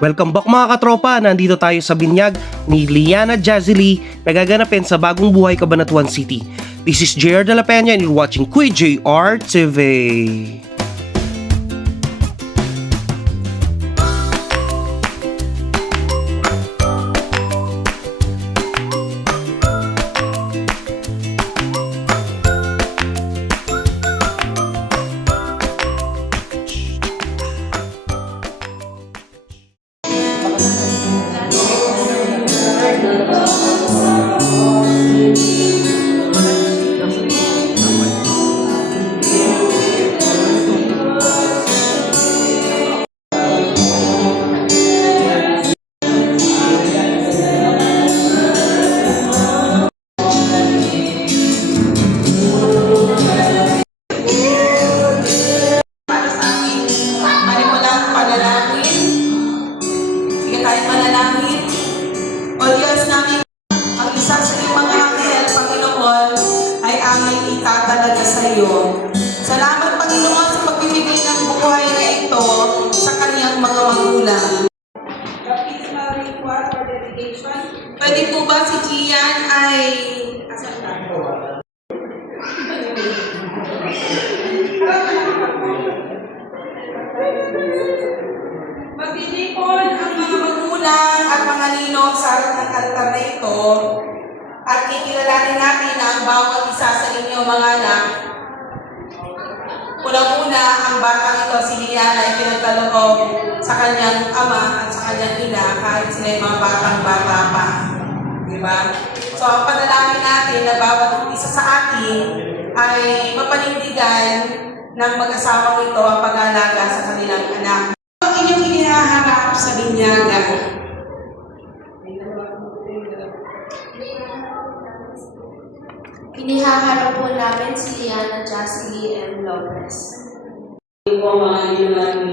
Welcome back mga katropa, nandito tayo sa binyag ni Liana Jazzy na gaganapin sa Bagong Buhay, Cabanatuan City. This is JR De La Peña and you're watching Kuy JR TV. Salamat, Panginoon, sa pagbibigay ng buhay na ito sa kaniyang mga magulang. Baptismal ritual for dedication. Pwede po ba si Gian ay magtitipon ang mga magulang at mga ninong sa harap ng altar na ito at kikilalanin natin na ang bawat isa sa inyo mga anak. Una-una, ang batang ito, si Liana, ay pinagkaloob sa kanyang ama at sa kanyang ina kahit sila yung mga batang-bata pa. Diba? So, ang panalangin natin na bawat isa sa atin ay mapanindigan ng mag-asawang ito ang pag-aalaga sa kanilang anak. Ang inyong inihaharap sa binyagan. Inihaharap po namin si Liana Jazzy M. Lopez. Ito po mga inulang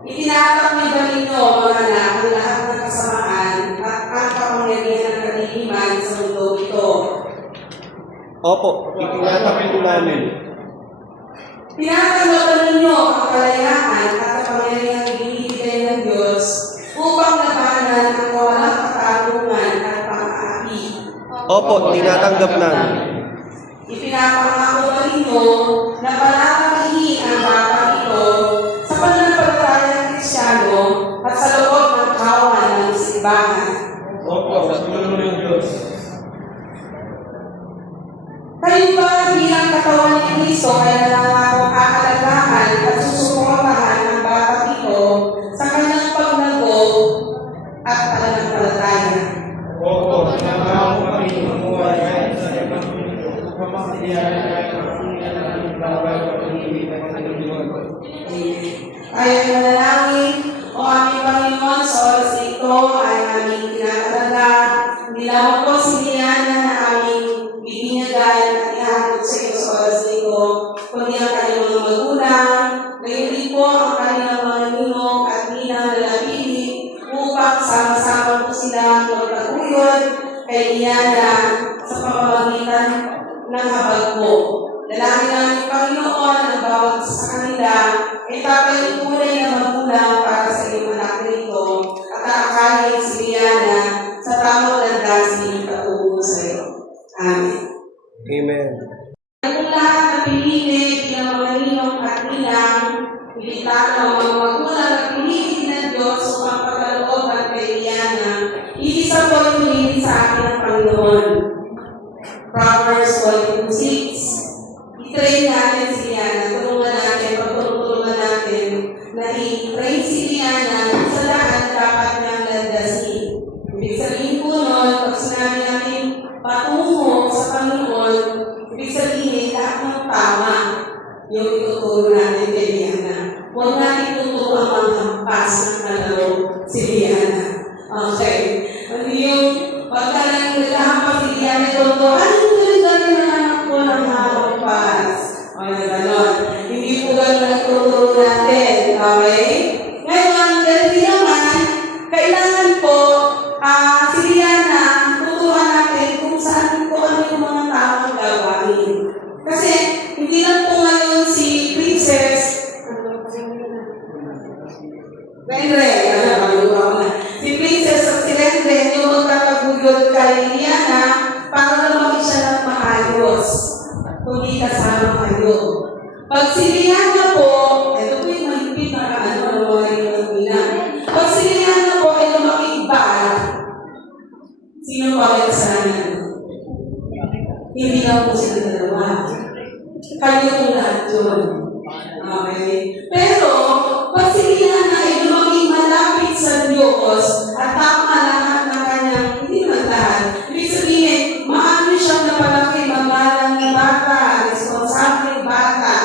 Itinaharap niyo ba ninyo, mga anak, ang lahat ng kasamaan at ang kapangyarihan ng kadiliman sa mundo ito? Opo, itinatak po namin. Tinatanggap ba ninyo ang kalayaan at kapangyarihan ng binibigay ng Diyos upang labanan ang kawalang katarungan at pang-aapi? Opo, tinatanggap namin. Ipinapangako ba ninyo na palalakihin ang bata ito sa pananampalatayang Kristiyano at sa loob ng kawan ng simbahan? Opo, sa tulong ng Diyos. Kayo ba bilang katawan ni Kristo ay nangangakong aalagaan at susuportahan ang bata ito sa kanyang paglago at pananampalataya? Opo, nangako kami mamuhay sa ibang pamamagitan ng bawat pag-ibig at pag-ibig. Tayo ay manalangin, O aming Panginoon, sa oras na ito ay aming tinatalala. Hindi lamang po si Liana na aming bibinyagan at ihanap sa iyo sa oras na ito, kundi ang kanyang mga magulang, gayon din po ang kanilang mga ninong at ninang lalapili upang sama-sama po sila magpaguyod kay Liana sa pamamagitan ng habag po. Dalangin namin, Panginoon, ang bawat sa kanila ay tatay tunay na magulang para sa iyong anak nito at aakayin si Liana sa tamang landasin patungo sa iyo. Amen. Amen. Ang lahat na pinili bilang mga ninong at ninang, pilitado ang mga magulang at pinili ng Diyos upang pagkalooban kay Liana, iisa po yung pinili sa akin ng Panginoon. Proverbs 1:6. I-train natin si Liana, pagtulungan natin na i-train si Liana sa lahat dapat niyang landasin. Ibig sabihin po nun, pag sinabi natin patungo sa Panginoon, ibig sabihin lahat ng tama yung ituturo natin kay Liana. Huwag natin tuturo ang mga hampas ng kalaro si Liana. Okay. Hindi yung pagka nang naghahampas si Liana, ano yung galing ng anak ko ng hampas? O, gano'n. Hindi po gano'n ang tuturo natin. Okay? Ngayon, dahil naman, kailangan po si Liana, tuturuan natin kung saan po ano yung mga tamang gawain. Kasi, hindi lang po ngayon si Princess Renren, nakalimutan ko na. Si Princess at si Renren yung magtataguyod kay Liana para lumaki siya ng maayos. Kundi kasama kayo. Pag si Liana po, ito po yung mahigpit na mga bilang. Pag si Liana po ay lumaki bad, sino pa may kasalanan? Hindi lang po sila dalawa. Kayo yung lahat yun. Okay? Pero, pag si Liana ay lumaki malapit sa Diyos at tama lahat ng kanyang, hindi naman lahat, ibig sabihin, maano siyang napalaki, magalang na bata, responsable bata.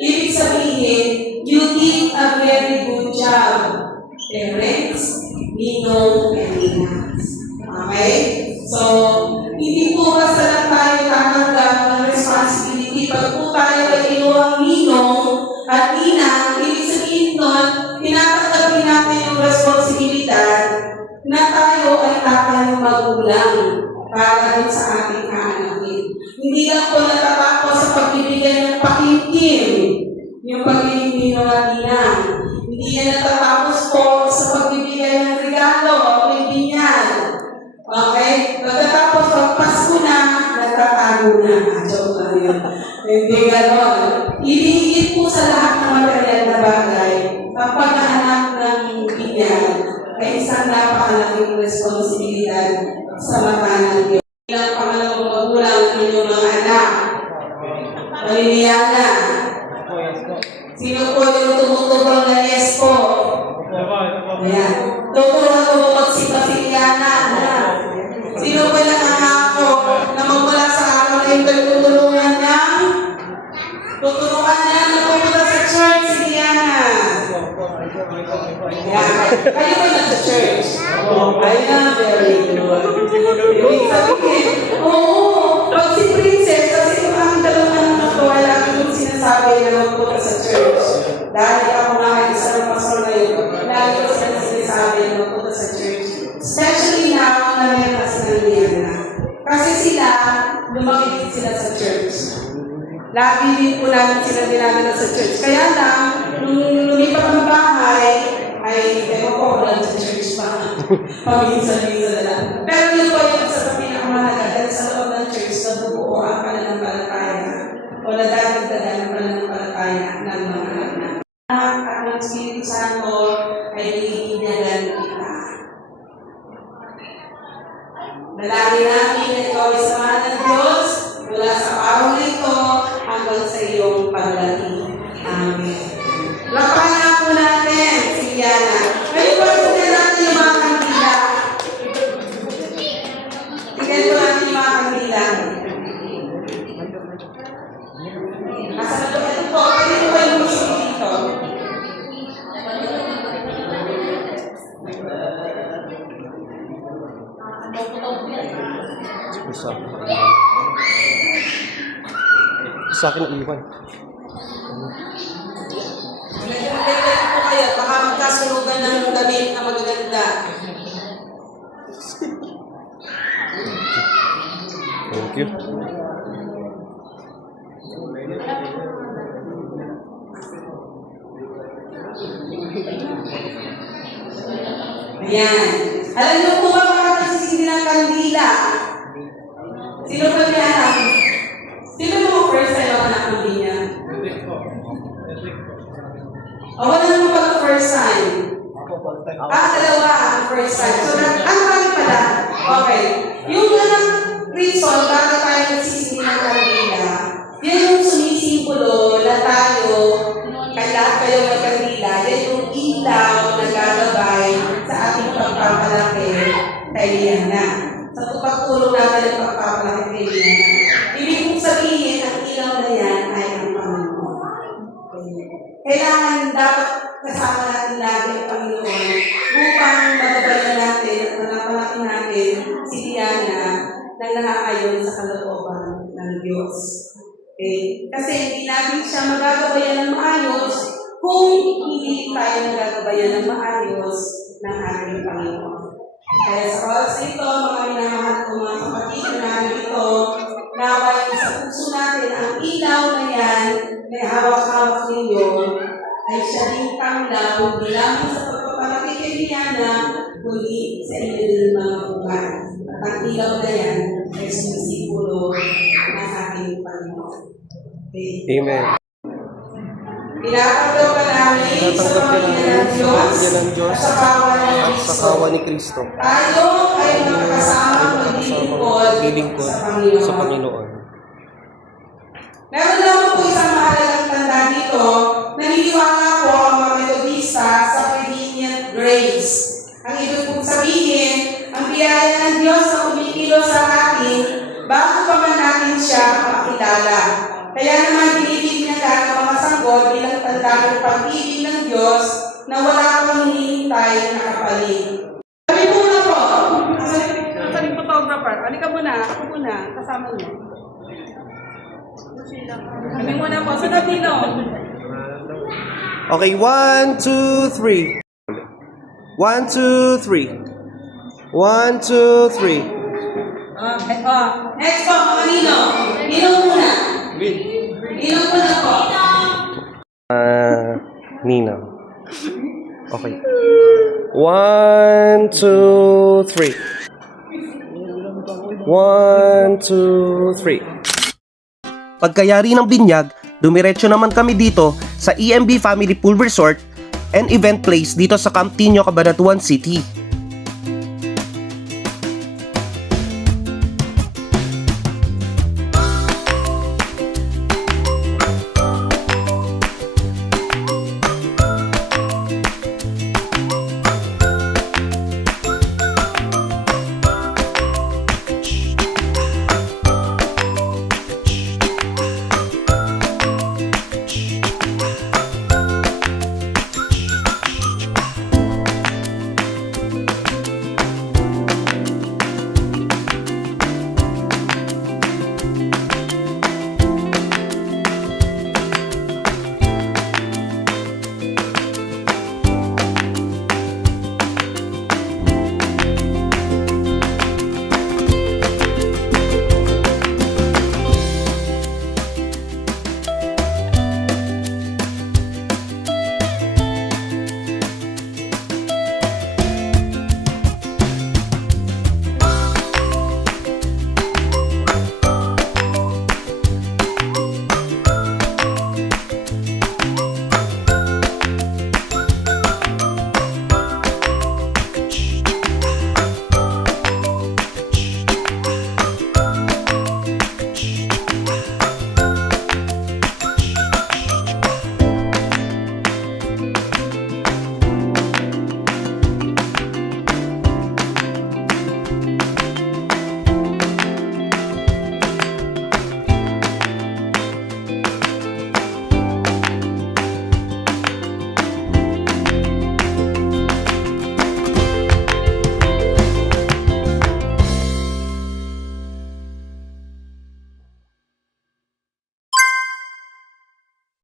Ibig sabihin, you did a very good job. Parents, Ninong, and Ninas. Okay? So, hindi po basta lang tayo tatanggap ng responsibility. Pag po tayo ay inuwang Ninong at Ninang, ibig sabihin nun, tinatanggapin natin yung responsibilidad na tayo ay tatay magulang para din sa ating kaanakin. Hindi lang po natatapos sa pagbibigay ng pakimkim, yung pagiging Ninong at Ninang. Hindi yan natatapos po sa pagbibigay ng regalo, kaibigan. Okay? Pagkatapos, pag Pasko na, nagtatago na. Joke lang yun. Hindi gano'n. Ibigit po sa lahat ng material na bagay, ang paghahanap ng binyan ay isang napakalaking responsibilidad sa mata ng Diyos. Bilang pangalawang magulang ng inyong mga anak, Paliliana, sino po yung tumutubang na yes po? Ayan. Tuturuan ko po magsipa si Liana. Sino po yung nangangako na magmula sa araw na ito yung tutulungan niya? Tuturuan niya na pumunta sa church si Liana. Ayan. Kayo ba nag-church? Ayan, very good. Ibig sabihin, oo, pag si Princess, kasi kung ang dalawa ng ito, wala akong sinasabi na magpunta sa church. Dahil ako nga ay isang pastor na yun, lagi ko sila sinasabi na magpunta sa church. Especially now na meron na sila Liana. Kasi sila, lumaki din sila sa church. Lagi din po namin sila dinadala sa church. Kaya lang, nung lumipat ang bahay, ay ewan ko lang sa church pa. Paminsan-minsan na lang. Pero yun po yung sa pinakamahalaga dahil sa loob ng church na bubuo ang pananampalataya o nadadagdagan ang pananampalataya ng mga anak. At ang Espiritu Santo ay binibigyan kita. Dalangin namin na ikaw ay samahan ng Diyos mula sa araw na ito hanggang sa iyong paglaki. Amen. Lapahan po natin si Liana. Ngayon po, tignan natin yung mga kandila. Tignan po natin yung mga kandila. Asa na po ito po? Pwede po kayo musik dito. Sa akin ang iwan. Nag-ready po kayo, baka magkasunugan ng damit na magaganda. Thank you. Ayan. Alam niyo po ba bakit nagsisindi ng kandila? Sino ba niya alam? Sino mo first time ang anak ng niya? O wala naman pag first time? Dalawa ang first time. So, ano kami pala? Okay. Yung reason bakit tayo nagsisindi ng kandila, yan yung sumisimbolo na tayo, kaya kayo may kandila, yan yung ilaw na gagabay sa ating pagpapalaki kay Liana. Sa pagtulong natin ang pagpapalaki kay Liana. Ibig kong sabihin, ang ilaw na yan ay ang Panginoon. Kailangan dapat kasama natin lagi ang Panginoon upang magabayan natin at manapalaki natin si Liana na nakaayon sa kalooban ng Diyos. Okay? Kasi hindi natin siya magagabayan ng maayos kung hindi tayo nagagabayan ng maayos ng ating Panginoon. Kaya sa oras ito, mga minamahal ko mga kapatid namin ito, naway sa puso natin ang ilaw na yan, may hawak-hawak ninyo, ay siya din tanglaw, hindi lamang sa kay Liana, kundi sa inyo din mga buhay. At ang ilaw na yan ay sumisipulo ng ating Panginoon. Okay. Amen. Tinatanggap ka namin sa pamilya ng Diyos at sa kawan ng Kristo. Tayo ay magkasama maglilingkod sa Panginoon. Meron naman po isang mahalagang tanda dito. Naniniwala po ang mga Metodista sa prevenient grace. Ang ibig pong sabihin, ang biyaya ng Diyos na kumikilos sa atin bago pa man natin siya makilala. Kaya naman binibigyan natin ang mga sanggol bilang tanda ng pag-ibig ng Diyos na wala pang hinihintay na kapalit. Sabi muna po, sabi photographer, halika muna, ako muna, kasama niyo. Sabi muna po, sunod dito. Okay, 1, 2, 3. 1, 2, 3. 1, 2, 3. Next po, mga Ninong. Ninong muna. Ninong muna po. Nina. Okay. 1, 2, 3. 1, 2, 3. Pagkayari ng binyag, dumiretso naman kami dito sa EMB Family Pool Resort and Event Place dito sa Camp Tino, Cabanatuan City.